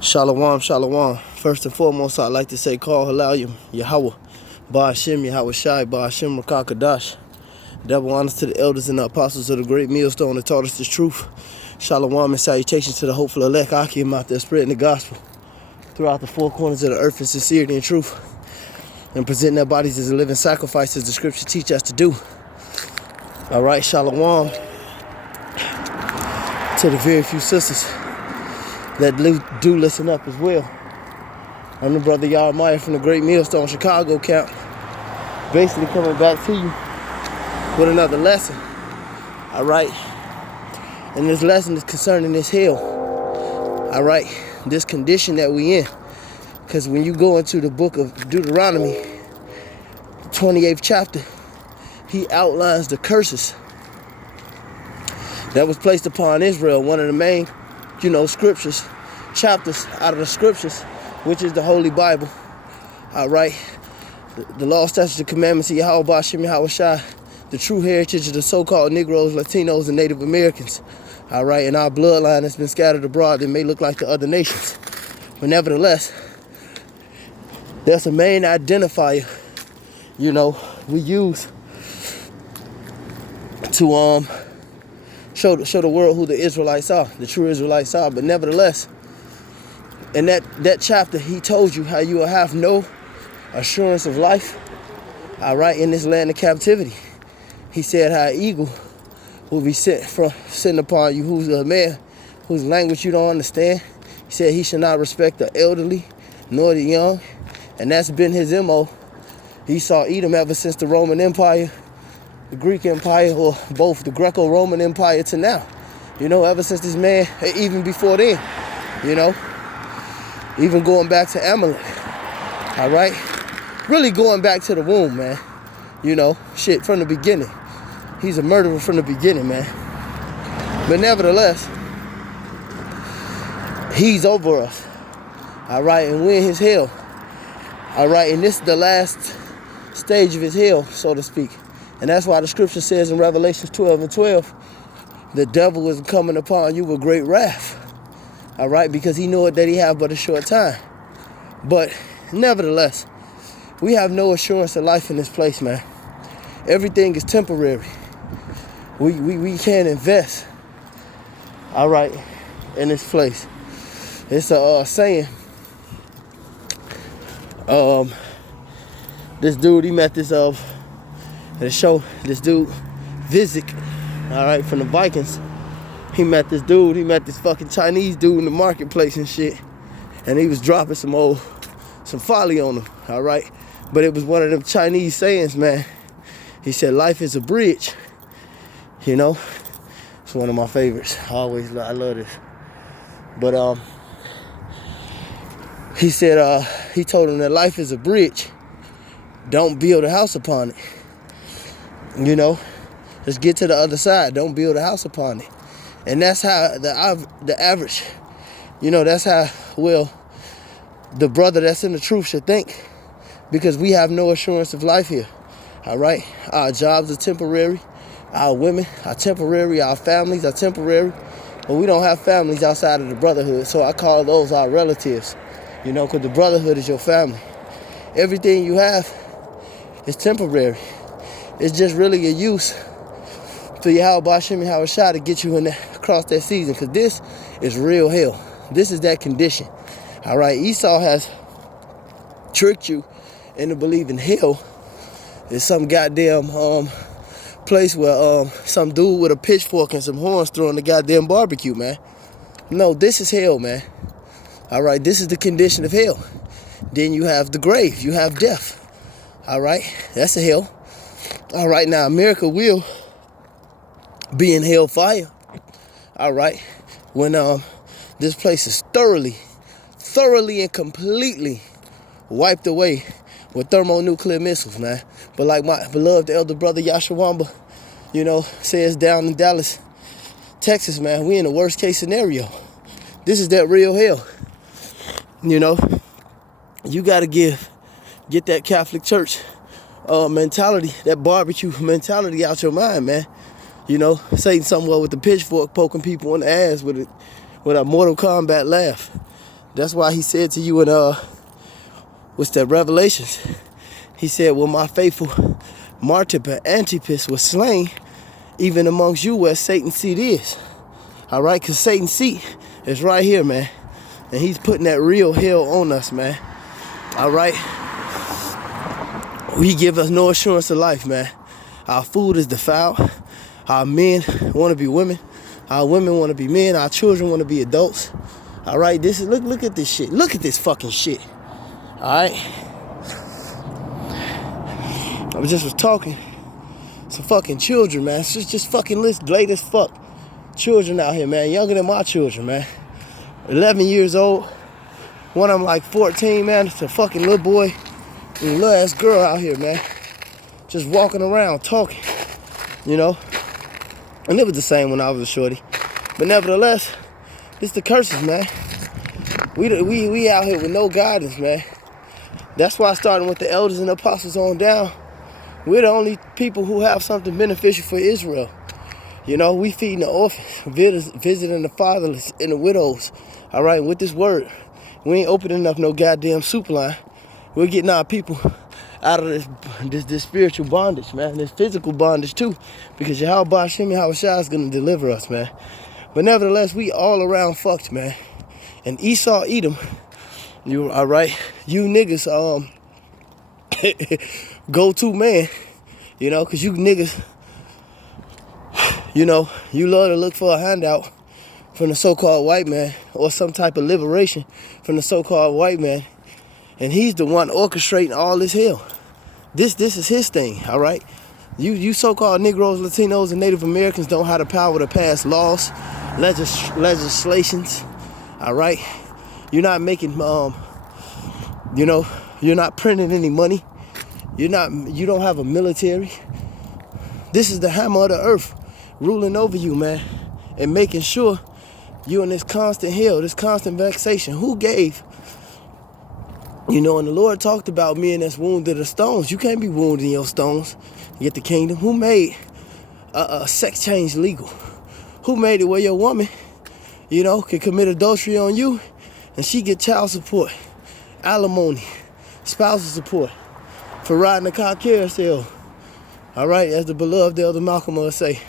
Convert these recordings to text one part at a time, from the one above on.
Shalom, shalom. First and foremost, I'd like to say, call Halayim, Yahweh, Ba'ashem, Yahweh Shai, Ba'ashem, Rakakadash. Double honors to the elders and the apostles of the great millstone that taught us this truth. Shalom and salutations to the hopeful elect Akim out there spreading the gospel throughout the four corners of the earth in sincerity and truth, and presenting their bodies as a living sacrifice as the scriptures teach us to do. All right, shalom to the very few sisters that do listen up as well. I'm the brother Yarmaya from the Great Millstone Chicago camp, basically coming back to you with another lesson. All right, and this lesson is concerning this hell. All right, this condition that we in, because when you go into the book of Deuteronomy, 28th chapter, he outlines the curses that was placed upon Israel. One of the main scriptures, chapters out of the scriptures, which is the Holy Bible. All right, the law, statutes, the commandments of Yahweh, Ba'ashem, Yahweh Shai, the true heritage of the so-called Negroes, Latinos, and Native Americans. All right, and our bloodline has been scattered abroad. It may look like the other nations, but nevertheless, there's a main identifier, we use to show the world who the Israelites are, the true Israelites are. But nevertheless, in that chapter, he told you how you will have no assurance of life, all right, in this land of captivity. He said how an eagle will be sitting upon you, who's a man whose language you don't understand. He said he should not respect the elderly nor the young, and that's been his MO. He saw Edom ever since the Roman Empire, the Greek Empire, or both the Greco-Roman Empire to now. Ever since this man, even before then, even going back to Amalek, all right? Really going back to the womb, man. From the beginning. He's a murderer from the beginning, man. But nevertheless, he's over us, all right? And we're in his hell, all right? And this is the last stage of his hell, so to speak. And that's why the scripture says in Revelation 12:12, the devil is coming upon you with great wrath. All right, because he knew that he had but a short time. But nevertheless, we have no assurance of life in this place, man. Everything is temporary. We can't invest, all right, in this place. It's a saying. This dude, he met this dude, Vizik, all right, from the Vikings. He met this fucking Chinese dude in the marketplace and shit. And he was dropping some folly on him, all right? But it was one of them Chinese sayings, man. He said, life is a bridge, It's one of my favorites. I love this. But he said, he told him that life is a bridge. Don't build a house upon it. Let's get to the other side. Don't build a house upon it. And that's how the average, that's how, the brother that's in the truth should think. Because we have no assurance of life here. All right? Our jobs are temporary. Our women are temporary. Our families are temporary. But we don't have families outside of the brotherhood. So I call those our relatives. Because the brotherhood is your family. Everything you have is temporary. It's just really a use for Yahweh Ba'ashem Yahweh Shai to get you across that season. Because this is real hell. This is that condition. All right, Esau has tricked you into believing hell is some goddamn place where some dude with a pitchfork and some horns throwing the goddamn barbecue, man. No, this is hell, man. All right, this is the condition of hell. Then you have the grave. You have death. All right, that's a hell. All right, now America will be in hellfire. All right, when this place is thoroughly and completely wiped away with thermonuclear missiles, man. But like my beloved elder brother Yashawamba, says down in Dallas, Texas, man, we in the worst case scenario. This is that real hell. You got to get that Catholic Church mentality, that barbecue mentality out your mind, man. Satan somewhere with the pitchfork poking people in the ass with a Mortal Kombat laugh. That's why he said to you in what's that, Revelations? He said, well, my faithful martyr Antipas was slain even amongst you where Satan's seat is. All right, because Satan's seat is right here, man. And he's putting that real hell on us, man. All right? He give us no assurance of life, man. Our food is defiled. Our men want to be women. Our women want to be men. Our children want to be adults. All right? This is look at this shit. Look at this fucking shit. All right? I was talking. Some fucking children, man. It's just fucking late as fuck. Children out here, man. Younger than my children, man. 11 years old. One of them like 14, man. It's a fucking little boy and a little ass girl out here, man. Just walking around, talking, you know. And it was the same when I was a shorty. But nevertheless, it's the curses, man. We out here with no guidance, man. That's why starting with the elders and apostles on down, we're the only people who have something beneficial for Israel. You know, we feeding the orphans, visiting the fatherless and the widows. All right, and with this word, we ain't opening up no goddamn soup line. We're getting our people out of this spiritual bondage, man. This physical bondage too, because Yahweh Hashem Yahushua is gonna deliver us, man. But nevertheless, we all around fucked, man. And Esau, Edom, you all right? You niggas, go-to man, you know, cause you niggas. You know, you love to look for a handout from the so-called white man or some type of liberation from the so-called white man. And he's the one orchestrating all this hell. This is his thing, all right? You so-called Negroes, Latinos, and Native Americans don't have the power to pass laws, legislations, all right? You're not making, you know, you're not printing any money. You don't have a military. This is the hammer of the earth ruling over you, man, and making sure you're in this constant hell, this constant vexation. Who gave, you know, and the Lord talked about men that's wounded of stones. You can't be wounded in your stones to get the kingdom. Who made a sex change legal? Who made it where your woman, you know, can commit adultery on you and she get child support, alimony, spousal support for riding a car carousel? All right, as the beloved Elder Malcolm will say.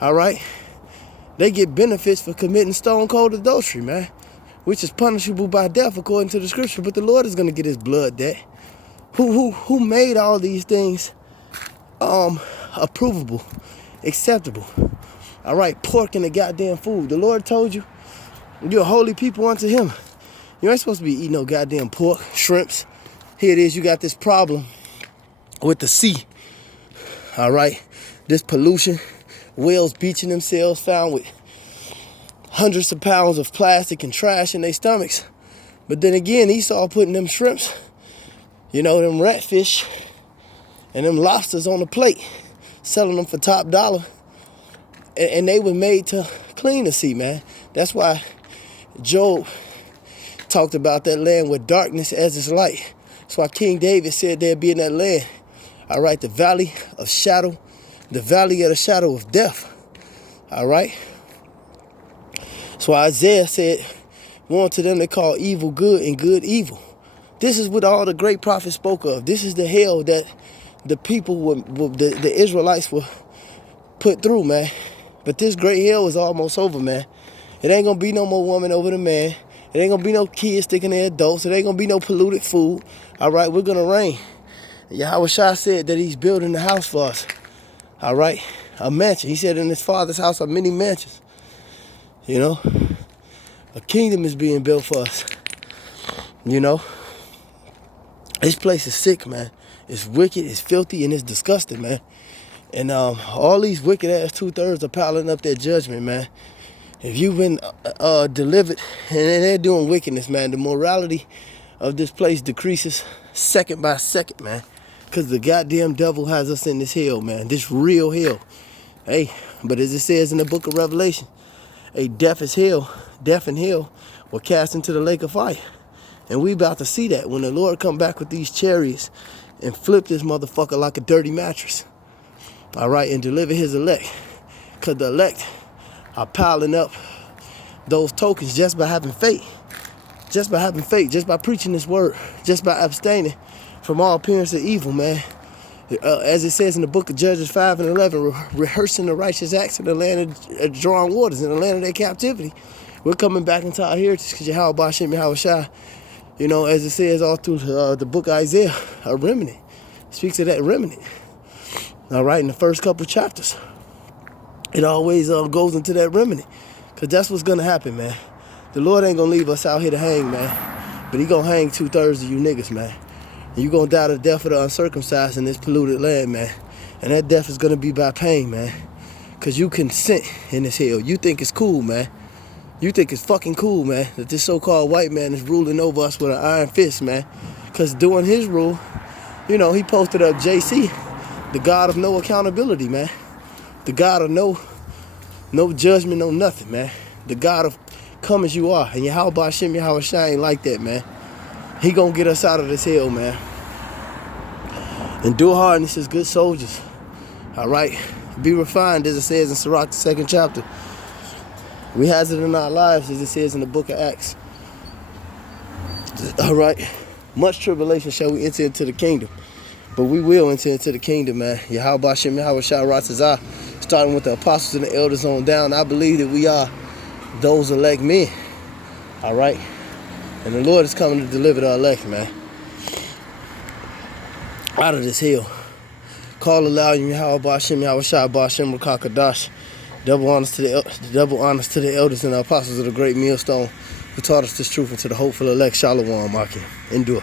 All right? They get benefits for committing stone cold adultery, man, which is punishable by death according to the scripture. But the Lord is going to get his blood debt. Who made all these things approvable, acceptable? All right, pork in the goddamn food. The Lord told you, you're a holy people unto him. You ain't supposed to be eating no goddamn pork, shrimps. Here it is, you got this problem with the sea. All right, this pollution. Whales beaching themselves, found with hundreds of pounds of plastic and trash in their stomachs. But then again, Esau putting them shrimps, you know, them ratfish and them lobsters on the plate, selling them for top dollar. And they were made to clean the sea, man. That's why Job talked about that land with darkness as its light. That's why King David said there'd be in that land, all right, the valley of shadow, the valley of the shadow of death. All right? So Isaiah said, one to them they call evil good and good evil. This is what all the great prophets spoke of. This is the hell that the people, the Israelites were put through, man. But this great hell is almost over, man. It ain't gonna be no more woman over the man. It ain't gonna be no kids sticking their adults. It ain't gonna be no polluted food. All right, we're gonna reign. Yahweh Shai said that he's building the house for us. All right, a mansion. He said in his father's house are many mansions. You know, a kingdom is being built for us. You know, this place is sick, man. It's wicked, it's filthy, and it's disgusting, man. And all these wicked ass 2/3 are piling up their judgment, man. If you've been delivered and they're doing wickedness, man, the morality of this place decreases second by second, man. Because the goddamn devil has us in this hell, man. This real hell. Hey, but as it says in the book of Revelation, a death is hell. Death and hell were cast into the lake of fire. And we about to see that when the Lord come back with these chariots and flip this motherfucker like a dirty mattress. All right, and deliver his elect. Because the elect are piling up those tokens just by having faith. just by having faith, just by preaching this word, just by abstaining from all appearance of evil, man. As it says in the book of Judges 5 and 11, rehearsing the righteous acts in the land of drawing waters, in the land of their captivity. We're coming back into our heritage because Yahweh Bashem Yahweh Shai, you know, as it says all through the book of Isaiah, a remnant. It speaks of that remnant. All right, in the first couple chapters, it always goes into that remnant, because that's what's going to happen, man. The Lord ain't going to leave us out here to hang, man, but he going to hang 2/3 of you niggas, man. And you going to die the death of the uncircumcised in this polluted land, man. And that death is going to be by pain, man, because you consent in this hell. You think it's cool, man. You think it's fucking cool, man, that this so-called white man is ruling over us with an iron fist, man. Because during his rule, you know, he posted up JC, the God of no accountability, man. The God of no judgment, no nothing, man. The God of come as you are. And Yahweh Bashem Yahweh Shai ain't like that, man. He gonna get us out of this hell, man. Endure hardness as good soldiers. All right? Be refined, as it says in Sirach, the 2nd chapter. We has it in our lives, as it says in the book of Acts. All right? Much tribulation shall we enter into the kingdom. But we will enter into the kingdom, man. Yahweh Bashem Yahweh Shai Ratzazah, starting with the apostles and the elders on down. I believe that we are those elect men. All right? And the Lord is coming to deliver the elect, man, out of this hell. Call aloud, Yahweh Bashem Yahweh Shai Bashem Rakakadash. Double honors to the elders and the apostles of the great millstone who taught us this truth, and to the hopeful elect. Shalom, Akim. Endure.